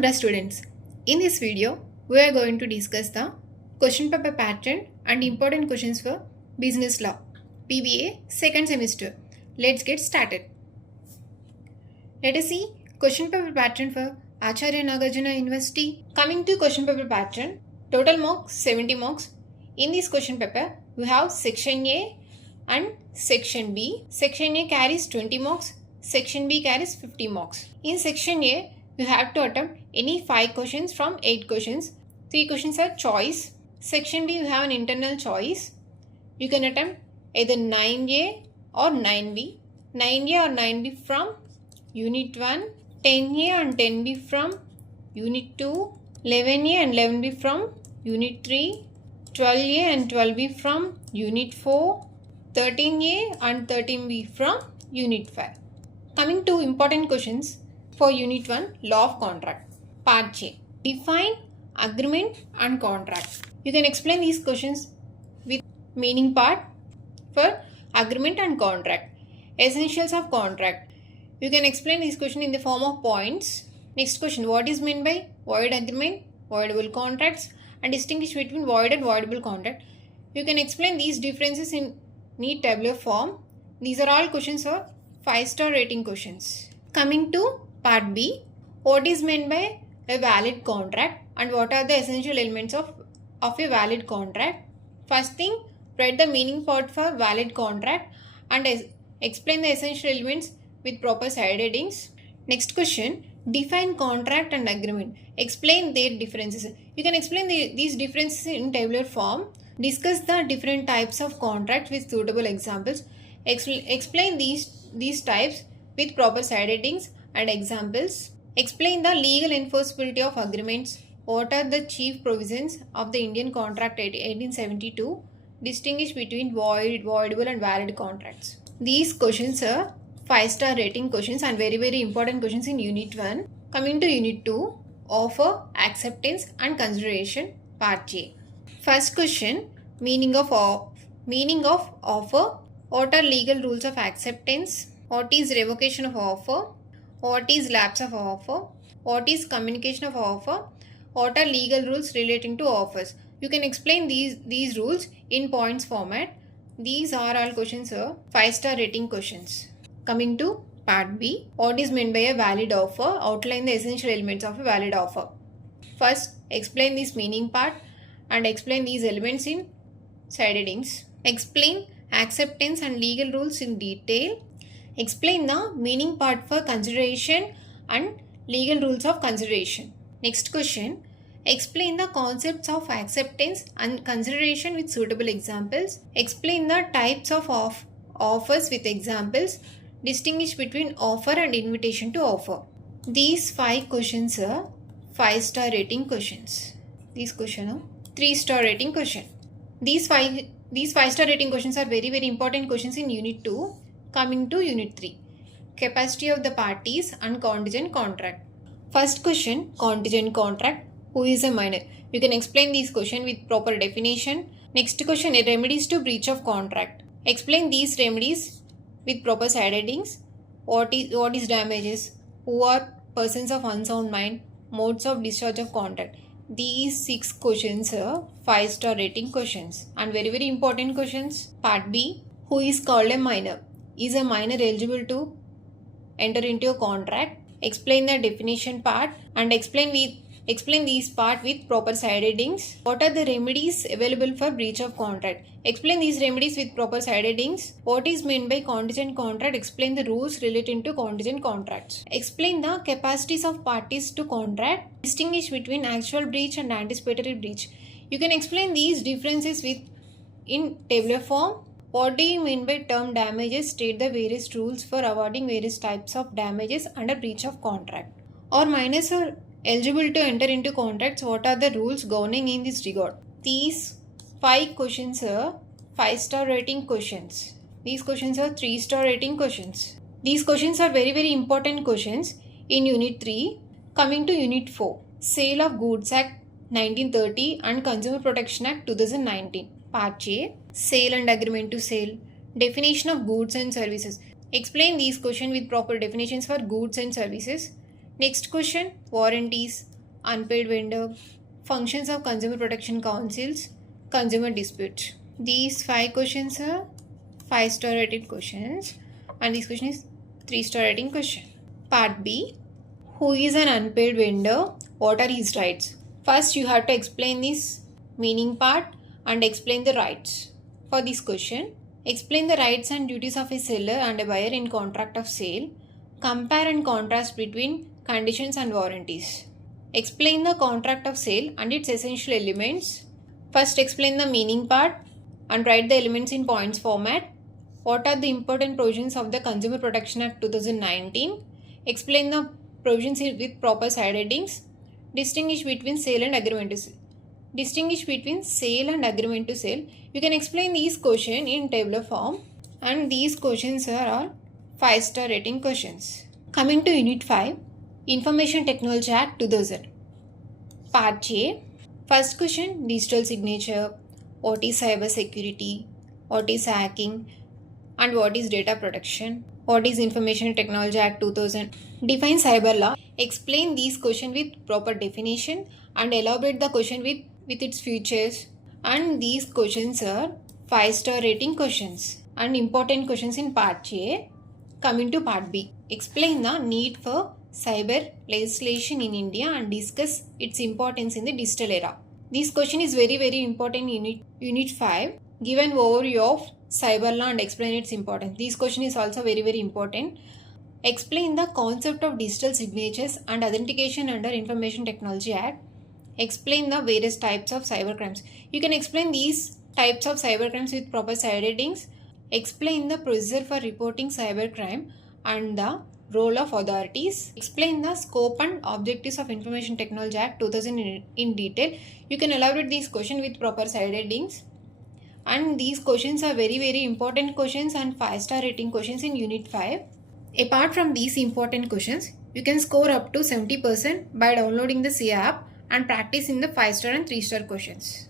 READY.Andhra students. In this video, we are going to discuss the question paper pattern and important questions for Business Law, BBA second semester. Let's get started. Let us see question paper pattern for Acharya Nagarjuna University. Coming to question paper pattern, total marks 70 marks. In this question paper, we have section A and section B. Section A carries 20 marks. Section B carries 50 marks. In section A, you have to attempt any 5 questions from 8 questions. 3 questions are choice. Section B, you have an internal choice. You can attempt either 9A or 9B. 9A or 9B from Unit 1, 10A and 10B from Unit 2, 11A and 11B from Unit 3, 12A and 12B from Unit 4, 13A and 13B from Unit 5. Coming to important questions for Unit 1, Law of Contract. Part J. Define agreement and contract. You can explain these questions with meaning part for agreement and contract. Essentials of contract. You can explain this question in the form of points. Next question. What is meant by void agreement, voidable contracts, and distinguish between void and voidable contract. You can explain these differences in neat tabular form. These are all questions for 5-star rating questions. Coming to part B, what is meant by a valid contract and what are the essential elements of a valid contract. First thing, write the meaning part for valid contract and explain the essential elements with proper side headings. Next question, define contract and agreement. Explain their differences. You can explain these differences in tabular form. Discuss the different types of contracts with suitable examples. Explain these types with proper side headings and examples. Explain the legal enforceability of agreements. What are the chief provisions of the Indian Contract Act 1872? Distinguish between voidable and valid contracts. These questions are 5-star rating questions and very important questions in Unit 1. Coming to Unit 2, Offer, Acceptance and Consideration, Part J. First question, meaning of offer. What are legal rules of acceptance? What is revocation of offer? What is lapse of offer? What is communication of offer? What are legal rules relating to offers? You can explain these rules in points format. These are all questions are 5-star rating questions. Coming to part B, what is meant by a valid offer? Outline the essential elements of a valid offer. First, explain this meaning part and explain these elements in side headings. Explain acceptance and legal rules in detail. Explain the meaning part for consideration and legal rules of consideration. Next question, explain the concepts of acceptance and consideration with suitable examples. Explain the types of offers with examples. Distinguish between offer and invitation to offer. These 5 questions are 5-star rating questions. These questions are 3-star rating question. These 5-star rating questions are very important questions in Unit 2. Coming to Unit 3, Capacity of the Parties and Contingent Contract. First question, contingent contract. Who is a minor? You can explain this question with proper definition. Next question, remedies to breach of contract. Explain these remedies with proper side headings. What is damages? Who are persons of unsound mind? Modes of discharge of contract. These 6 questions are 5-star rating questions and very important questions. Part B, who is called a minor? Is a minor eligible to enter into a contract? Explain the definition part and explain these part with proper side headings. What are the remedies available for breach of contract? Explain these remedies with proper side headings. What is meant by contingent contract? Explain the rules relating to contingent contracts. Explain the capacities of parties to contract. Distinguish between actual breach and anticipatory breach. You can explain these differences in tabular form. What do you mean by term damages? State the various rules for awarding various types of damages under breach of contract. Or minors are eligible to enter into contracts. What are the rules governing in this regard? These 5 questions are 5-star rating questions. These questions are 3-star rating questions. These questions are very important questions in Unit 3. Coming to Unit 4, Sale of Goods Act 1930 and Consumer Protection Act 2019. Part J, Sale and Agreement to Sale. Definition of goods and services. Explain these questions with proper definitions for goods and services. Next question, warranties. unpaid vendor, functions of consumer protection councils, consumer disputes. These 5 questions are 5-star rated questions and this question is 3-star rating question. Part B. Who is an unpaid vendor? What are his rights? First you have to explain this meaning part and explain the rights. For this question, explain the rights and duties of a seller and a buyer in contract of sale. Compare and contrast between conditions and warranties. Explain the contract of sale and its essential elements. First explain the meaning part and write the elements in points format. What are the important provisions of the Consumer Protection Act 2019? Explain the provisions with proper side headings. Distinguish between sale and agreement to sale. Distinguish between sale and agreement to sale. You can explain these questions in tabular form and these questions are all 5-star rating questions. Coming to Unit 5, Information Technology Act 2000. Part A. First question, digital signature. What is cyber security? What is hacking? And what is data protection? What is Information Technology Act 2000? Define cyber law. Explain these questions with proper definition and elaborate the question with its features. And these questions are 5-star rating questions and important questions in Part A. Coming to Part B. Explain the need for cyber legislation in India and discuss its importance in the digital era. This question is very important in Unit 5. Give an overview of cyber law and explain its importance. This question is also very important. Explain the concept of digital signatures and authentication under Information Technology Act. Explain the various types of cybercrimes. You can explain these types of cybercrimes with proper side headings. Explain the procedure for reporting cybercrime and the role of authorities. Explain the scope and objectives of Information Technology Act 2000 in detail. You can elaborate these questions with proper side headings. And these questions are very important questions and 5-star rating questions in Unit 5. Apart from these important questions, you can score up to 70% by downloading the SIA app and practice in the 5-star and 3-star questions.